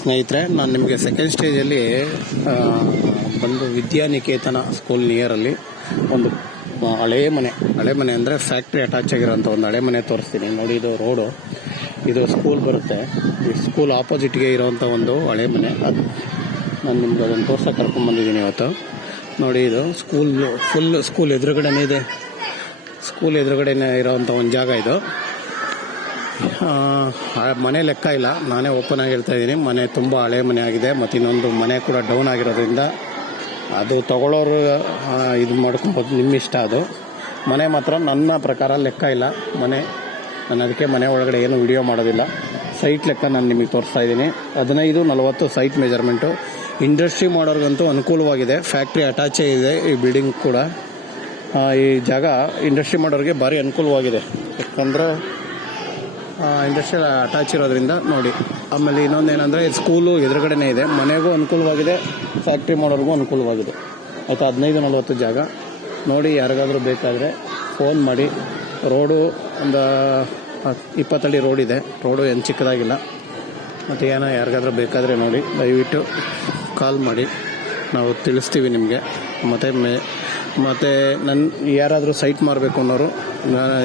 ಸ್ನೇಹಿತರೆ, ನಾನು ನಿಮಗೆ ಸೆಕೆಂಡ್ ಸ್ಟೇಜಲ್ಲಿ ಬಂದು ವಿದ್ಯಾನಿಕೇತನ ಸ್ಕೂಲ್ ನಿಯರಲ್ಲಿ ಒಂದು ಹಳೆ ಮನೆ ಅಂದರೆ ಫ್ಯಾಕ್ಟ್ರಿ ಅಟ್ಯಾಚ್ ಆಗಿರೋಂಥ ಒಂದು ಹಳೆ ಮನೆ ತೋರಿಸ್ತೀನಿ ನೋಡಿ. ಇದು ರೋಡು, ಇದು ಸ್ಕೂಲ್ ಬರುತ್ತೆ. ಈ ಸ್ಕೂಲ್ ಆಪೋಸಿಟ್ಗೆ ಇರೋವಂಥ ಒಂದು ಹಳೆ ಮನೆ. ಅದು ನಾನು ನಿಮ್ಗೆ ಅದನ್ನು ತೋರ್ಸೋಕೆ ಕರ್ಕೊಂಡ್ಬಂದಿದ್ದೀನಿ ಇವತ್ತು. ನೋಡಿ, ಇದು ಫುಲ್ ಸ್ಕೂಲ್ ಎದುರುಗಡೆನೇ ಇದೆ. ಸ್ಕೂಲ್ ಎದುರುಗಡೆನೇ ಇರೋವಂಥ ಒಂದು ಜಾಗ ಇದು. ಮನೆ ಲೆಕ್ಕ ಇಲ್ಲ, ನಾನೇ ಓಪನ್ ಆಗಿ ಹೇಳ್ತಾ ಇದ್ದೀನಿ. ಮನೆ ತುಂಬ ಹಳೆ ಮನೆ ಆಗಿದೆ, ಮತ್ತು ಇನ್ನೊಂದು ಮನೆ ಕೂಡ ಡೌನ್ ಆಗಿರೋದ್ರಿಂದ ಅದು ತಗೊಳ್ಳೋರು ಇದು ಮಾಡ್ಕೊಬೋದು, ನಿಮ್ಮ ಇಷ್ಟ. ಅದು ಮನೆ ಮಾತ್ರ ನನ್ನ ಪ್ರಕಾರ ಲೆಕ್ಕ ಇಲ್ಲ ಮನೆ. ನಾನು ಅದಕ್ಕೆ ಮನೆ ಒಳಗಡೆ ಏನು ವಿಡಿಯೋ ಮಾಡೋದಿಲ್ಲ. ಸೈಟ್ ಲೆಕ್ಕ ನಾನು ನಿಮಗೆ ತೋರಿಸ್ತಾ ಇದ್ದೀನಿ. 15-40 ಸೈಟ್ ಮೆಜರ್ಮೆಂಟು. ಇಂಡಸ್ಟ್ರಿ ಮಾಡೋರ್ಗಂತೂ ಅನುಕೂಲವಾಗಿದೆ, ಫ್ಯಾಕ್ಟ್ರಿ ಅಟ್ಯಾಚೇ ಇದೆ ಈ ಬಿಲ್ಡಿಂಗ್ ಕೂಡ. ಈ ಜಾಗ ಇಂಡಸ್ಟ್ರಿ ಮಾಡೋರಿಗೆ ಭಾರಿ ಅನುಕೂಲವಾಗಿದೆ, ಯಾಕಂದರೆ ಇಂಡಸ್ಟ್ರಿಯಲ್ ಅಟ್ಯಾಚ್ ಇರೋದ್ರಿಂದ ನೋಡಿ. ಆಮೇಲೆ ಇನ್ನೊಂದೇನೆಂದರೆ ಸ್ಕೂಲು ಎದುರುಗಡೆನೇ ಇದೆ, ಮನೆಗೂ ಅನುಕೂಲವಾಗಿದೆ, ಫ್ಯಾಕ್ಟ್ರಿ ಮಾಡೋರಿಗೂ ಅನುಕೂಲವಾಗಿದೆ. ಆಯಿತಾ, 15-40 ಜಾಗ ನೋಡಿ. ಯಾರಿಗಾದರೂ ಬೇಕಾದರೆ ಫೋನ್ ಮಾಡಿ. ರೋಡು ಒಂದು 20 ಅಡಿ ರೋಡ್ ಇದೆ, ರೋಡು ಏನು ಚಿಕ್ಕದಾಗಿಲ್ಲ. ಮತ್ತು ಯಾರಿಗಾದ್ರೂ ಬೇಕಾದರೆ ನೋಡಿ, ದಯವಿಟ್ಟು ಕಾಲ್ ಮಾಡಿ, ನಾವು ತಿಳಿಸ್ತೀವಿ ನಿಮಗೆ. ಮತ್ತು ಯಾರಾದರೂ ಸೈಟ್ ಮಾರಬೇಕು ಅನ್ನೋರು,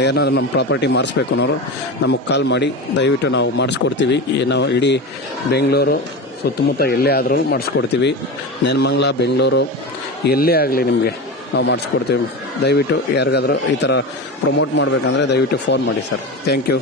ಏನಾದರೂ ನಮ್ಮ ಪ್ರಾಪರ್ಟಿ ಮಾರಿಸ್ಬೇಕು ಅನ್ನೋರು ನಮಗೆ ಕಾಲ್ ಮಾಡಿ, ದಯವಿಟ್ಟು ನಾವು ಮಾಡಿಸ್ಕೊಡ್ತೀವಿ. ನಾವು ಇಡೀ ಬೆಂಗಳೂರು ಸುತ್ತಮುತ್ತ ಎಲ್ಲೇ ಆದರೂ ಮಾಡಿಸ್ಕೊಡ್ತೀವಿ. ನೆಲಮಂಗಲ, ಬೆಂಗಳೂರು ಎಲ್ಲೇ ಆಗಲಿ ನಿಮಗೆ ನಾವು ಮಾಡಿಸ್ಕೊಡ್ತೀವಿ. ದಯವಿಟ್ಟು ಯಾರಿಗಾದರೂ ಈ ಥರ ಪ್ರಮೋಟ್ ಮಾಡಬೇಕಂದ್ರೆ ದಯವಿಟ್ಟು ಫೋನ್ ಮಾಡಿ ಸರ್. Thank you.